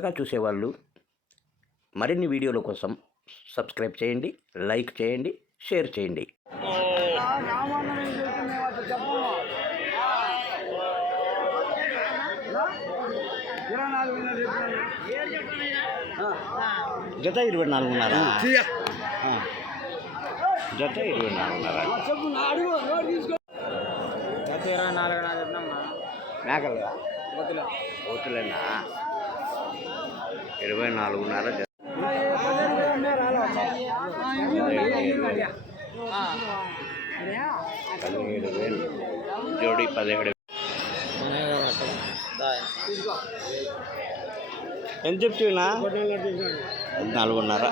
కొత్తగా చూసేవాళ్ళు మరిన్ని వీడియోల కోసం సబ్స్క్రైబ్ చేయండి లైక్ చేయండి షేర్ చేయండి. జత ఇరవై నాలుగున్నర. జత ఇరవై నాలుగున్నర గత ఇరవై నాలుగు మేకలు ఓతులేనా? ఇరవై నాలుగున్నర పదిహేడు వేలు. జోడి పదిహేడు ఎంత చెప్తున్నా? పద్నాలుగున్నర.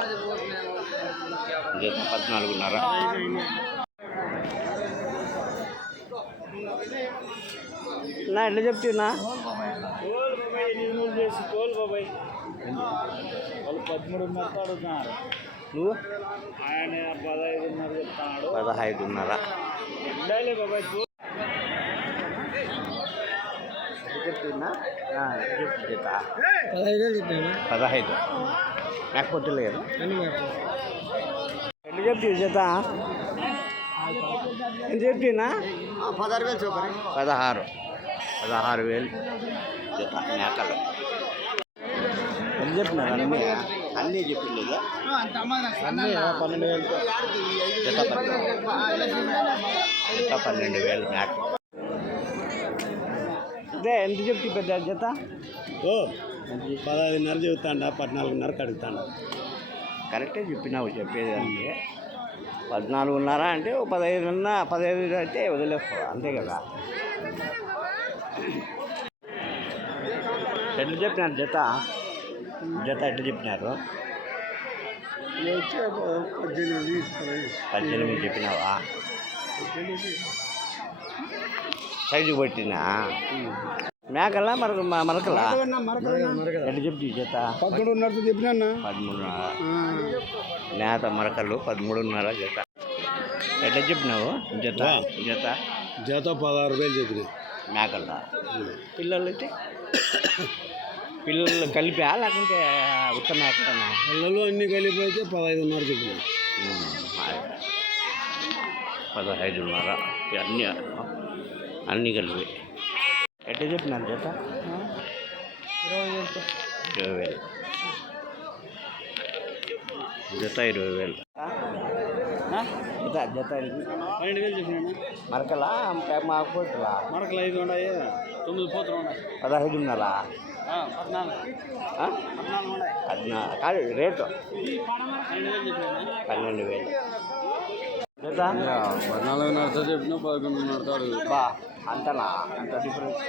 జత పద్నాలుగున్నర. నా ఎట్లా చెప్తున్నా? చేసి తోలు బాబాయ్. వాళ్ళు పదమూడున్నర అడుగుతున్నారు నువ్వు? ఆయన పదహైదున్నర చెప్తున్నాడు పదహైదున్నర. ఉండాలి బాబాయ్ పదహైదు చెప్పాను లేకపోతే లేదు. ఎట్లా చెప్తావు జత ఎంత చెప్తున్నా పదహారు వేలు చూపరి పదహారు. పదహారు వేలు. జత మేకలు. ఎంత చెప్పినారు అన్నీ? అన్నీ చెప్పిండేదా అన్నీ పన్నెండు వేలు జత పన్నెండు జత పన్నెండు వేలు మేక అదే ఎంత చెప్తే పెద్ద జత? ఓ పదహైదున్నర చెబుతాండ పద్నాలుగున్నర కడుగుతాండ కరెక్టే చెప్పినావు చెప్పేది అంటే పద్నాలుగున్నర అంటే ఓ పదహైదున్న పదహైదు అయితే వదిలేస్తావు? అంతే కదా. ఎట్లా చెప్పినారు జత? జత ఎట్లా చెప్పినారు? పద్దెనిమిది చెప్పినావా? సైజు పట్టినా? మేకలా మరక మరకలా? ఎట్లా చెప్తి జత? పదమూడున్నర. చెప్పినా పదమూడున్నర నేత మరకలు పదమూడున్నర జత. ఎట్లా చెప్పినావు జత? జత? జత పదహారు వేలు చెప్పిన మేకల పిల్లలు అయితే పిల్లలు కలిపా లేకుంటే ఉత్త మేకలనా? పిల్లలు అన్ని కలిపి అయితే పదహైదున్నర చెప్పిన. పదహైదున్నర. అన్నీ అన్నీ కలిపి. ఎట్లా చెప్పినారు జత? ఇరవై వేలు. ఇరవై వేలు. జత ఇరవై వేలు. జత జత పన్నెండు వేలు చెప్పినా మరకలా? మా కోట్లా మరకలు ఐదు ఉన్నాయి. తొమ్మిది పోతులు ఉన్నాయి. ఉన్నాయి. అద్నా కాదు రేటు. పన్నెండు వేలు. జత పద్నాలుగున్నరతో చెప్పిన పదకొండున్నరతో అడుగు బా అంతనా? అంత డిఫరెన్స్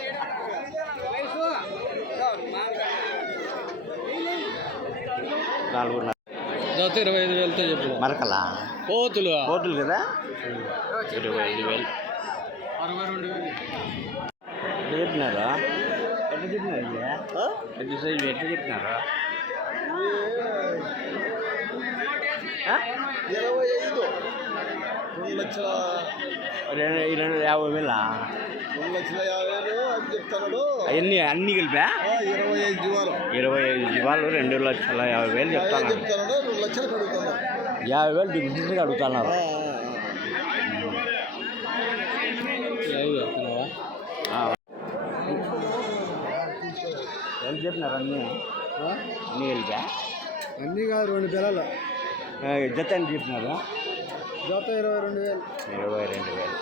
నాలుగున్నర. జత ఇరవై ఐదు వేలతో చెప్పిన మరకలా? పోతులు కోతులు కదా? ఇరవై ఐదు వేలు. అరవై రెండు వేలు. ఎట్లా చెప్పినారు ఎట్లా చెప్పినారు? పెద్ద సైజు ఎట్లా చెప్పినారు? ఇరవై ఐదు. రెండు లక్షల రెండు రెండు యాభై వేలా? రెండు లక్షల యాభై వేలు అని చెప్తాడు అవన్నీ అన్నీ కలిపా? ఇరవై ఐదు జీవాలు. ఇరవై ఐదు జీవాలు రెండు లక్షల యాభై వేలు చెప్తాను చెప్తాడు రెండు లక్షలు కడుగుతాడు యాభై వేలు డిఫరెన్స్గా అడుగుతున్నారు. ఎంత చెప్పినారు అన్నీ? అన్నీ కలిపా? అన్నీ కాదు రెండు పిల్లలు. జత ఎంత చెప్పినారు. జత ఇరవై రెండు వేలు. ఇరవై రెండు వేలు?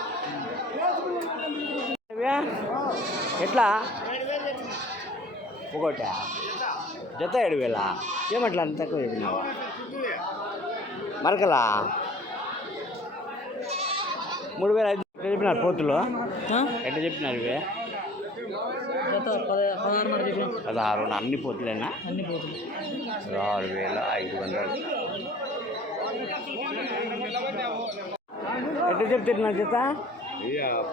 ఎట్లా? ఒకట. జత ఏడు వేల? ఏమట్లా అంత తక్కువ చెప్పినావా? మరకలా? మూడు వేల ఐదు ఎట్లా చెప్పినారు పోతులు? ఎట్లా చెప్పినారు ఇవే? జత పదహారు అన్ని పోతులేనా? అన్ని పోతులు. పదహారు వేల ఐదు వందలు. ఎట్లా చెప్తున్నా జత?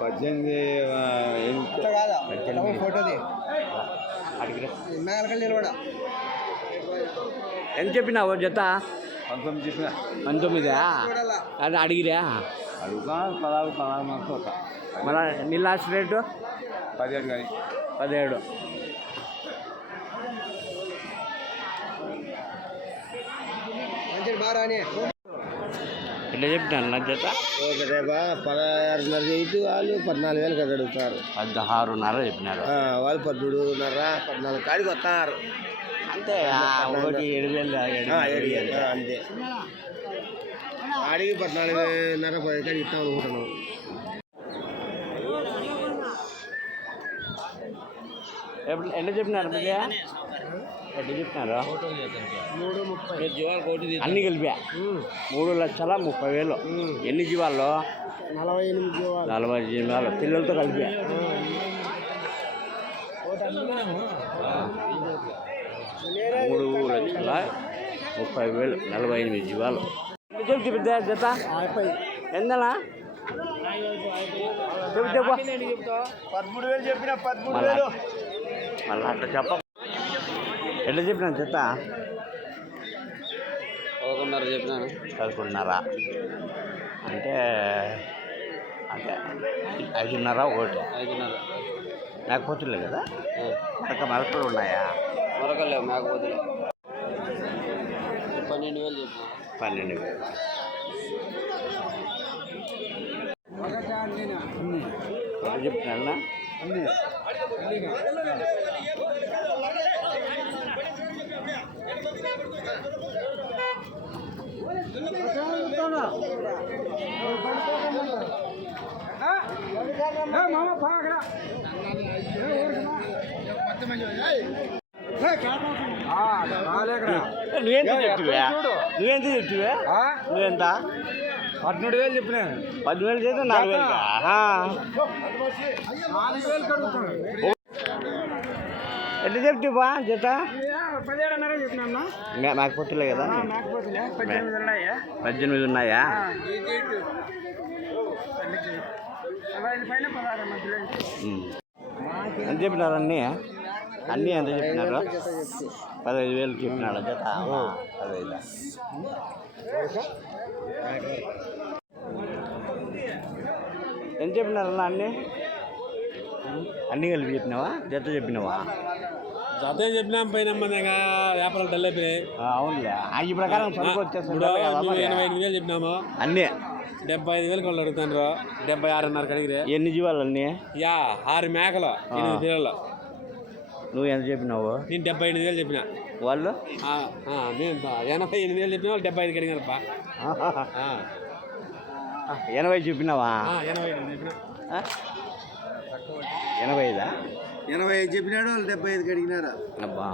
పద్దెనిమిది పద్దెనిమిది. ఫోటోది ఎంత చెప్పినావు జత? పంతొమ్మిది చెప్పిన. పంతొమ్మిదా? అది అడిగిరా? అడుగుతా పదహారు పదహారు ఒక మళ్ళా నీ లాస్ట్ రేటు పదిహేడు కానీ. పదిహేడు. ఎట్లా చెప్పినాను నా జత బా పదహారున్నర చేయితు వాళ్ళు పద్నాలుగు వేలు కట్ట అడుగుతారు పదహారున్నర చెప్పినారు. వాళ్ళు పద్మూడున్నర పద్నాలుగు కాడికి వస్తారు. అంతే ఒకటి ఏడు వేలు ఏడు వేలు, అంతే. ఆడికి పద్నాలుగున్నర పది కాడికి ఇస్తాం అనుకుంటున్నాం ఎప్పుడు ఎట్లా చెప్పినారు అన్ని కలిపా? మూడు లక్షల ముప్పై వేలు. ఎన్ని జీవాల్లో? నలభై ఎనిమిది జీవాలు. నలభై జీవాలు. పిల్లలతో కలిపా? మూడు లక్షల ముప్పై వేలు. నలభై ఎనిమిది జీవాలు. చెప్పిద్దా జత ఎందనా? చెప్పు చెప్పు పదమూడు వేలు చెప్పిన పదమూడు మళ్ళా. వేలు. మళ్ళా అట్లా చెప్ప ఎట్లా చెప్పినా జత ఒకన్నర చెప్పినాను పదకొండున్నర అంటే అంటే ఐదున్నర ఒకటి. ఐదున్నర. లేకపోతే కదా? మరొక మరకలు ఉన్నాయా? మరొకలేవు మేకపోతే పన్నెండు వేలు చెప్పిన పన్నెండు వేలు. చెప్తున్నా నువ్వెంత చెప్తువా నువ్వెంత చెప్తువా నువ్వెంత పదమూడు వేలు చెప్పిన పదివేలు చేస్తే నాలుగు వేలు వేలు ఎట్లా చెప్తావా జత మాకు పొత్తులే కదా పద్దెనిమిది ఉన్నాయా ఎంత చెప్పినారు అన్నీ? అన్నీ ఎంత చెప్పినారు? పదహైదు వేలు చెప్పినాడు జత. పదహైదు. ఎంత చెప్పినారు అన్న అన్నీ? అన్నీ కలిపి చెప్పినావా? జత చెప్పినావా? జతే చెప్పినాం పైన వ్యాపారాలు డల్ అయిపోయినాయి. అవునులే. ఈ ప్రకారం. ఎనభై ఎనిమిది వేలు చెప్పినాము. అన్నీ. డెబ్బై ఐదు వేలకు వాళ్ళు అడుగుతారు డెబ్బై ఆరున్నర కడిగిరే. ఎన్ని జీవాలు అన్నీ? యా ఆరు మేకలు ఎనిమిది పిల్లలు. నువ్వు ఎంత చెప్పినావు? నేను డెబ్బై ఎనిమిది వేలు చెప్పిన. వాళ్ళు? ఆ, ఆ, నేను ఎనభై ఎనిమిది వేలు చెప్పిన వాళ్ళు డెబ్బై ఐదు కడిగినారప్ప ఆ, ఎనభై చెప్పినావా? ఆ, ఎనభై ఎనిమిది? ఎనభై ఐదా? ఎనభై ఐదు చెప్పినాడు వాళ్ళు డెబ్బై ఐదు కడిగినారా? అబ్బా.